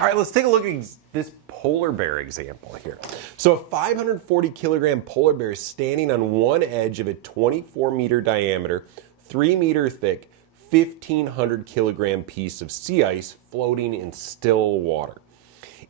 All right, let's take a look at this polar bear example here. So a 540 kilogram polar bear is standing on one edge of a 24-meter diameter, 3-meter thick, 1,500 kilogram piece of sea ice floating in still water.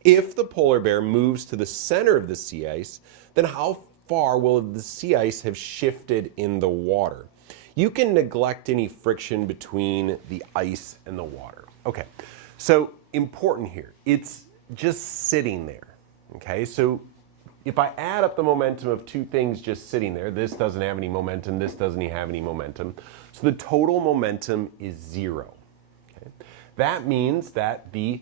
If the polar bear moves to the center of the sea ice, then how far will the sea ice have shifted in the water? You can neglect any friction between the ice and the water. Okay, so important here, it's just sitting there. Okay, so if I add up the momentum of two things just sitting there, this doesn't have any momentum, this doesn't have any momentum, so the total momentum is 0. Okay? That means that the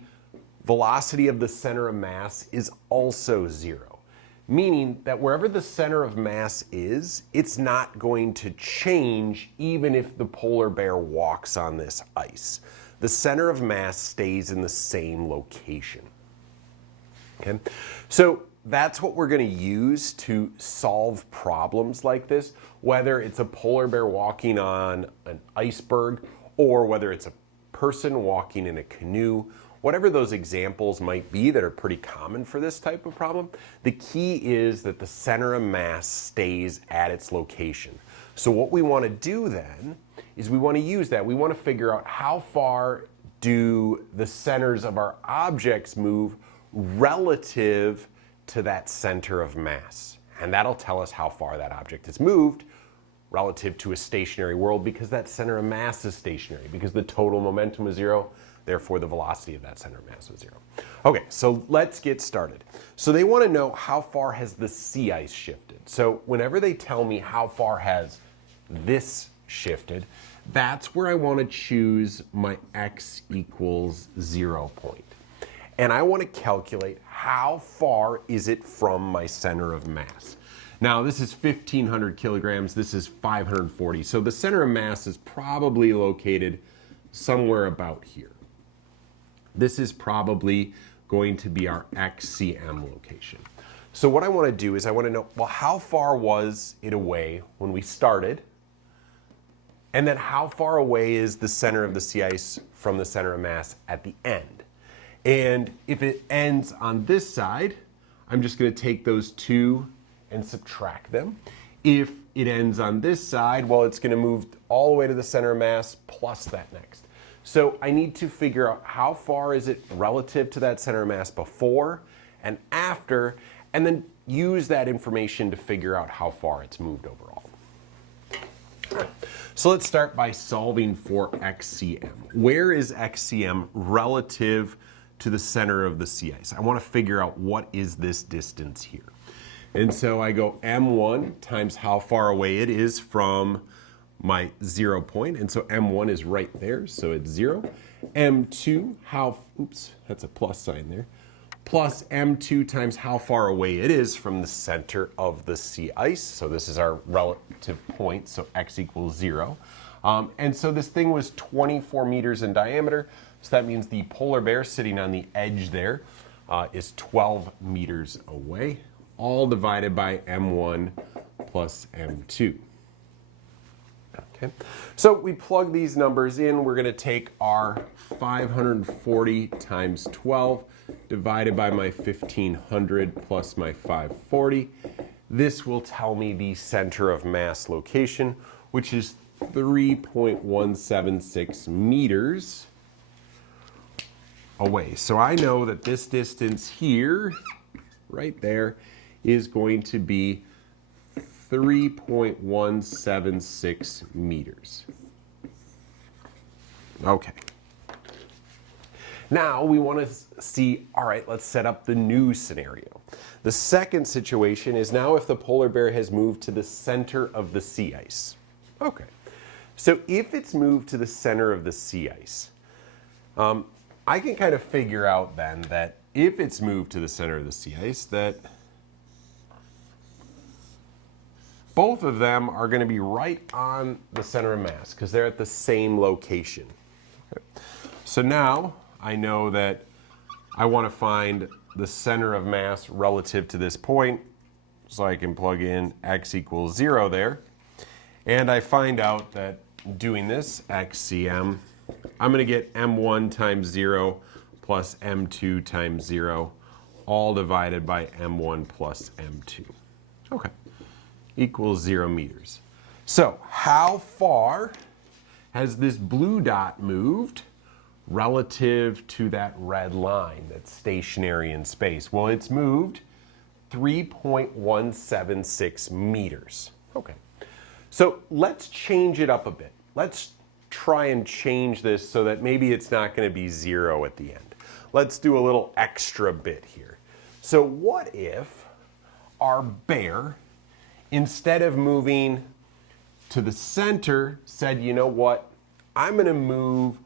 velocity of the center of mass is also 0, meaning that wherever the center of mass is, it's not going to change even if the polar bear walks on this ice. The center of mass stays in the same location. Okay? So that's what we're going to use to solve problems like this, whether it's a polar bear walking on an iceberg or whether it's a person walking in a canoe. Whatever those examples might be that are pretty common for this type of problem, the key is that the center of mass stays at its location. So what we want to do then is we want to use that. We want to figure out how far do the centers of our objects move relative to that center of mass. And that'll tell us how far that object has moved relative to a stationary world, because that center of mass is stationary, because the total momentum is 0. Therefore, the velocity of that center of mass is 0. Okay, so let's get started. So they want to know how far has the sea ice shifted. So whenever they tell me how far has this shifted, that's where I want to choose my x equals 0 point. And I want to calculate how far is it from my center of mass. Now this is 1,500 kilograms, this is 540. So the center of mass is probably located somewhere about here. This is probably going to be our XCM location. So what I want to do is I want to know, well, how far was it away when we started? And then how far away is the center of the sea ice from the center of mass at the end? And if it ends on this side, I'm just going to take those two and subtract them. If it ends on this side, well, it's going to move all the way to the center of mass plus that next. So I need to figure out how far is it relative to that center of mass before and after, and then use that information to figure out how far it's moved overall. All right. So let's start by solving for XCM. Where is XCM relative to the center of the sea ice? I want to figure out what is this distance here. And so I go m1 times how far away it is from my 0 point, and so m1 is right there, so it's 0. m2, oops, that's a plus sign there, plus m2 times how far away it is from the center of the sea ice. So this is our relative point, so x equals 0. And so this thing was 24 meters in diameter, so that means the polar bear sitting on the edge there is 12 meters away, all divided by m1 plus m2. Okay. So we plug these numbers in. We're going to take our 540 times 12 divided by my 1,500 plus my 540. This will tell me the center of mass location, which is 3.176 meters away. So I know that this distance here, right there, is going to be 3.176 meters. Okay. Now we want to see, all right, let's set up the new scenario. The second situation is now if the polar bear has moved to the center of the sea ice. Okay. So if it's moved to the center of the sea ice, I can kind of figure out then that if it's moved to the center of the sea ice, that both of them are going to be right on the center of mass because they're at the same location. Okay. So now I know that I want to find the center of mass relative to this point, so I can plug in x equals 0 there. And I find out that doing this, XCM, I'm going to get m1 times 0 plus m2 times 0, all divided by m1 plus m2. Okay, equals 0 meters. So how far has this blue dot moved relative to that red line that's stationary in space? Well, it's moved 3.176 meters. Okay, so let's change it up a bit. Let's try and change this so that maybe it's not going to be 0 at the end. Let's do a little extra bit here. So what if our bear, instead of moving to the center, said, you know what, I'm going to move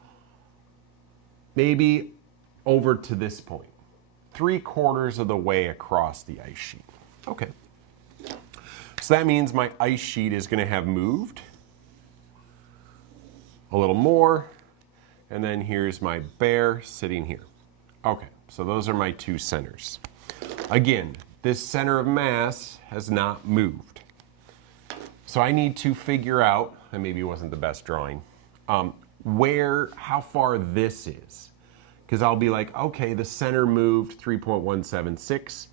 maybe over to this point, 3/4 of the way across the ice sheet. Okay. So that means my ice sheet is going to have moved a little more, and then here's my bear sitting here. Okay, so those are my two centers. Again, this center of mass has not moved. So I need to figure out, and maybe it wasn't the best drawing, how far this is. Because I'll be like, okay, the center moved 3.176,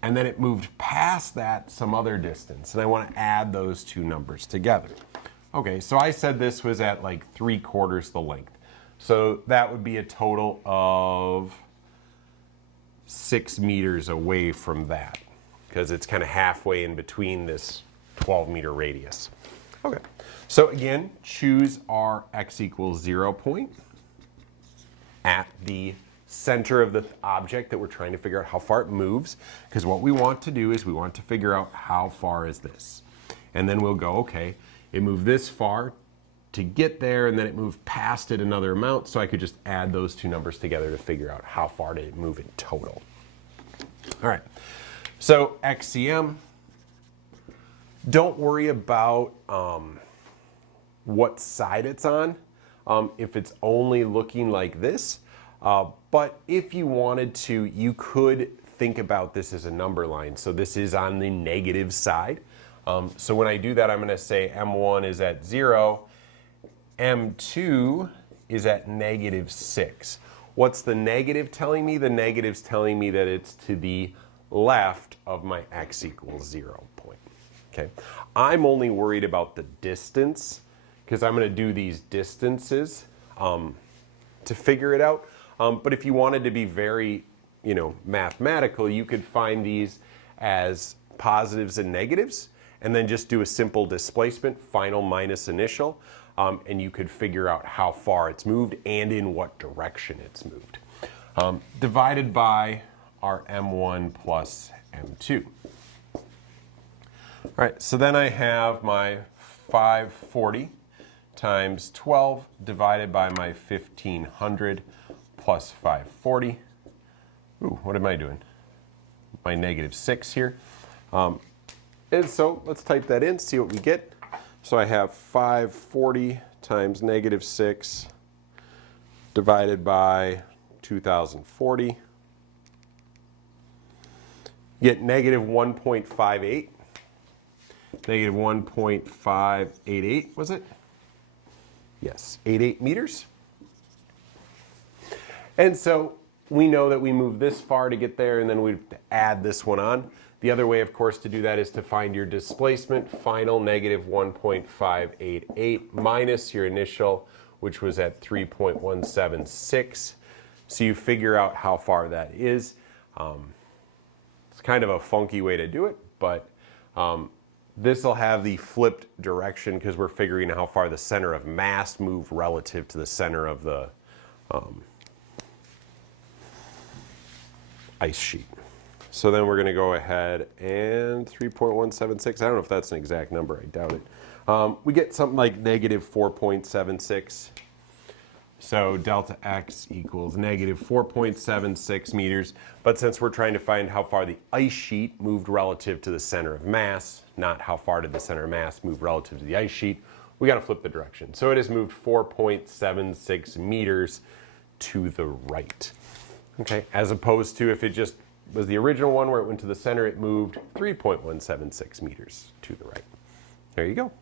and then it moved past that some other distance, and I want to add those two numbers together. Okay, so I said this was at like 3/4 the length. So that would be a total of 6 meters away from that, because it's kind of halfway in between this 12-meter radius. Okay, so again, choose our x equals 0 point at the center of the object that we're trying to figure out how far it moves, because what we want to do is we want to figure out how far is this. And then we'll go, okay, it moved this far to get there, and then it moved past it another amount, so I could just add those two numbers together to figure out how far did it move in total. All right, so XCM, don't worry about what side it's on if it's only looking like this, but if you wanted to, you could think about this as a number line. So this is on the negative side. So when I do that, I'm going to say M1 is at 0, M2 is at -6. What's the negative telling me? The negative's telling me that it's to the left of my x equals 0 point. Okay, I'm only worried about the distance because I'm going to do these distances to figure it out. But if you wanted to be very, mathematical, you could find these as positives and negatives, and then just do a simple displacement, final minus initial, and you could figure out how far it's moved and in what direction it's moved. Divided by our M1 plus M2. All right, so then I have my 540 times 12 divided by my 1500 plus 540. Ooh, what am I doing? My -6 here. And so let's type that in, see what we get. So I have 540 times -6 divided by 2040. Get -1.58. -1.588, was it? Yes, 88 meters. And so we know that we moved this far to get there, and then we have to add this one on. The other way, of course, to do that is to find your displacement, final -1.588 minus your initial, which was at 3.176. So you figure out how far that is. It's kind of a funky way to do it, but this will have the flipped direction because we're figuring out how far the center of mass moved relative to the center of the ice sheet. So then we're going to go ahead and 3.176. I don't know if that's an exact number. I doubt it. We get something like -4.76. So delta x equals -4.76 meters. But since we're trying to find how far the ice sheet moved relative to the center of mass, not how far did the center of mass move relative to the ice sheet, we got to flip the direction. So it has moved 4.76 meters to the right. Okay, as opposed to if it just was the original one where it went to the center, it moved 3.176 meters to the right. There you go.